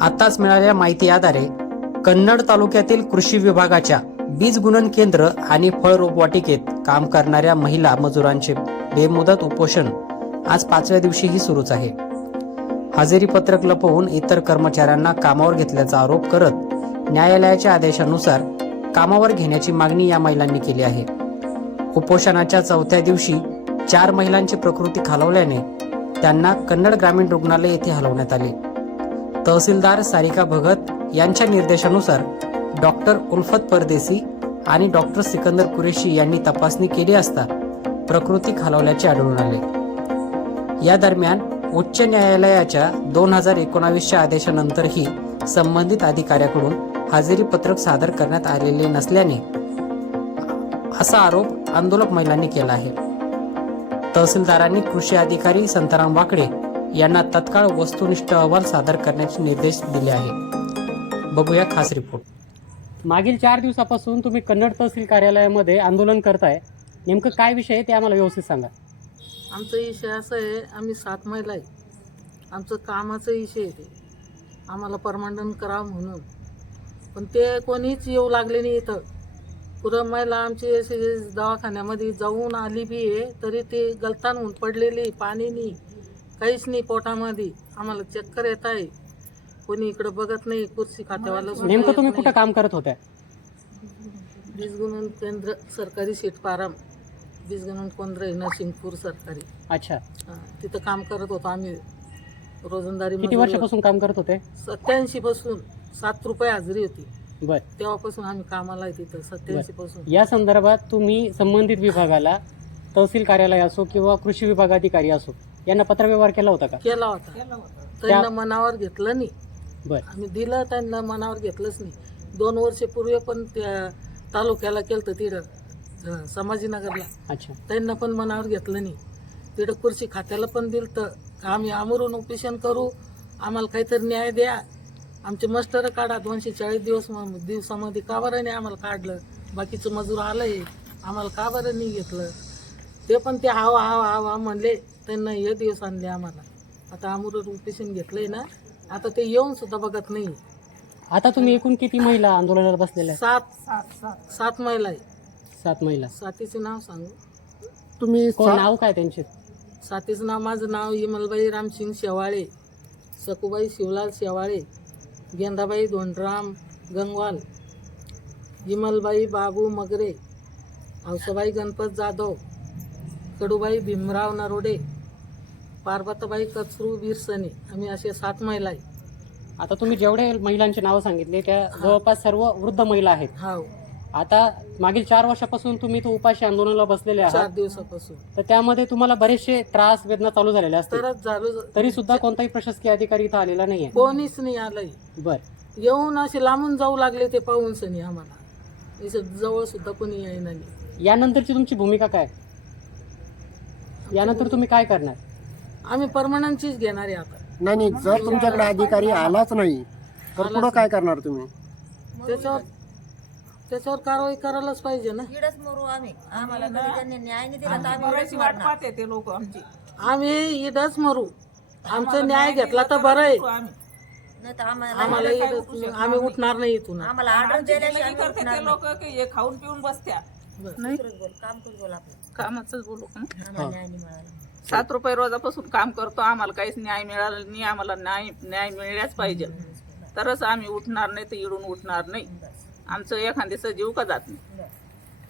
आताच मिळालेल्या माहिती आधारे कन्नड तालुक्यातील कृषी विभागाच्या बीज गुणन केंद्र आणि फळ रोपवाटिकेत काम करणाऱ्या महिला मजुरांचे बेमुदत उपोषण आज 5व्या दिवशीही सुरूच आहे. हजेरी पत्रक लपवून इतर कर्मचाऱ्यांना कामावर घेतल्याचा आरोप करत न्यायालयाच्या आदेशानुसार कामावर घेण्याची मागणी या महिलांनी केली आहे. उपोषणाच्या 4थ्या दिवशी 4 महिलांची प्रकृती खालावल्याने त्यांना कन्नड ग्रामीण रुग्णालय येथे हलवण्यात आले. तहसीलदार सारिका भगत यांच्या निर्देशानुसार डॉक्टर उल्फत परदेसी आणि डॉक्टर सिकंदर कुरेशी यांनी तपासणी केली असता प्रकृती खालावल्याचे आढळून आले. या दरम्यान उच्च न्यायालयाच्या 2019च्या आदेशानंतरही संबंधित अधिकाऱ्याकडून हजेरी पत्रक सादर करण्यात आलेले नसल्याने असा आरोप आंदोलक महिलांनी केला आहे. तहसीलदारांनी कृषी अधिकारी संताराम वाकडे यांना तत्काळ वस्तुनिष्ठ अहवाल सादर करण्याचे निर्देश दिले आहेत. बघूया खास रिपोर्ट. मागील 4 दिवसापासून तुम्ही कन्नड तहसील कार्यालयामध्ये आंदोलन करताय, नेमकं काय विषय आहे ते आम्हाला व्यवस्थित सांगा. आमचा विषय असं आहे, आम्ही 7 महिला आहे. आमचं कामाचं विषय आहे ते, आम्हाला परमनंट करावं म्हणून, पण ते कोणीच येऊ लागले नाही इथं. पुरं महिला आमची अशी दवाखान्यामध्ये जाऊन आली बी आहे तरी ते गलतान होऊन पडलेली, पाणी नाही, काहीच नाही पोटामध्ये. आम्हाला चक्कर येत आहे, कोणी इकडं बघत नाही. कुर्सी खात्यावाला नेमकं तुम्ही कुठं काम करत होत्या? बीज गुणन केंद्र सरकारी शेतपाराम बीज गुणन केंद्र नरसिंगपूर सरकारी. अच्छा, तिथं काम करत होतो आम्ही. रोजंदारी किती वर्षापासून काम करत होते? 87 पासून 7 रुपये हजेरी होती. बर, तेव्हापासून आम्ही कामाला आहे तिथं 87 पासून. या संदर्भात तुम्ही संबंधित विभागाला, तहसील कार्यालय असो किंवा कृषी विभाग अधिकारी असो, यांना पत्रव्यवहार केला होता का? केला होता. त्यांना मनावर घेतलं नाही. बर, आम्ही दिलं, त्यांना मनावर घेतलंच नाही. 2 वर्षापूर्वी पण त्या तालुक्याला केलं तिथं संभाजीनगरला. अच्छा, त्यांना पण मनावर घेतलं नाही. तिथं कृषी खात्याला पण दिलं तर आम्ही आमरून उपोषण करू, आम्हाला काहीतरी न्याय द्या, आमचे मस्टर काढा. 240 दिवसामध्ये का बरं नाही आम्हाला काढलं? बाकीचं मजूर आलंय, आम्हाला का बरं नाही घेतलं? ते पण ते हावा हावा हावा म्हणले, त्यांना हे दिवस आणले आम्हाला. आता आमरून उपोषण घेतलंय ना, आता ते येऊन सुद्धा बघत नाही. आता तुम्ही एकूण किती महिला आंदोलनाला बसलेल्या? 7 महिला आहे. 7 महिला. साथीचं नाव सांगू? तुम्ही नाव काय त्यांचे? साथीचं नाव, माझं नाव इमलबाई रामसिंग शेवाळे, सकुबाई शिवलाल शेवाळे, गेंदाबाई धोंडराम गंगवाल, इमलबाई बाबू मगरे, हौसाबाई गणपत जाधव, कडूबाई भीमराव नरोडे, पार्वताबाई कचरू बिरसने. आम्ही असे 7 महिला आहे. आता तुम्ही जेवढे महिलांची नावं सांगितले त्या जवळपास सर्व वृद्ध महिला आहेत. हा, आता मागील 4 वर्षापासून तुम्ही तो उपाशी आंदोलनाला बसलेले 4 आहात, दिवसापासून. तर त्यामध्ये तुम्हाला बरेचसे त्रास वेदना चालू झालेल्या असतात, तरच झालो. तरी सुद्धा कोणताही प्रशासकीय अधिकारी इथं आलेला नाहीये. कोणीच नाही आलंय. बर, येऊन असे लांबून जाऊ लागले ते पाहून सनी आम्हाला. इथं जवळ सुद्धा कोणी येईना नाही. यानंतरची तुमची भूमिका काय? यानंतर तुम्ही काय करणार? आम्ही परमनंटचीच घेणार आहे आता. नाही, जर तुमच्याकडे अधिकारी आलाच नाही तर पुढे काय करणार तुम्ही? त्याच्यावर कारवाई करायलाच पाहिजे ना. इडच मरू आम्ही. आम्हाला कधी त्यांनी न्याय नाही दिला तर आम्ही इडच मरणार. आम्ही इथंच मरू. आमचा न्याय घेतला तर बरं आहे. नाही तर आम्हाला इथंच, आम्ही उठणार नाही इथून. आम्हाला ऑर्डर दिल्याशिवाय आम्ही उठणार नाही. लोक हे खाऊन पिऊन बसत्या. दुसरंच बोल, काम करू बोल आपलं. कामाचंच बोलू का? आम्हाला न्याय नाही मिळाला. 7 रुपये रोजापासून काम करतो, आम्हाला काहीच न्याय मिळाला नाही. आम्हाला न्याय मिळाल्याच पाहिजे, तरच आम्ही उठणार नाही, तर इडून उठणार नाही. आमचं एखाद्याचा जीव का जात नाही.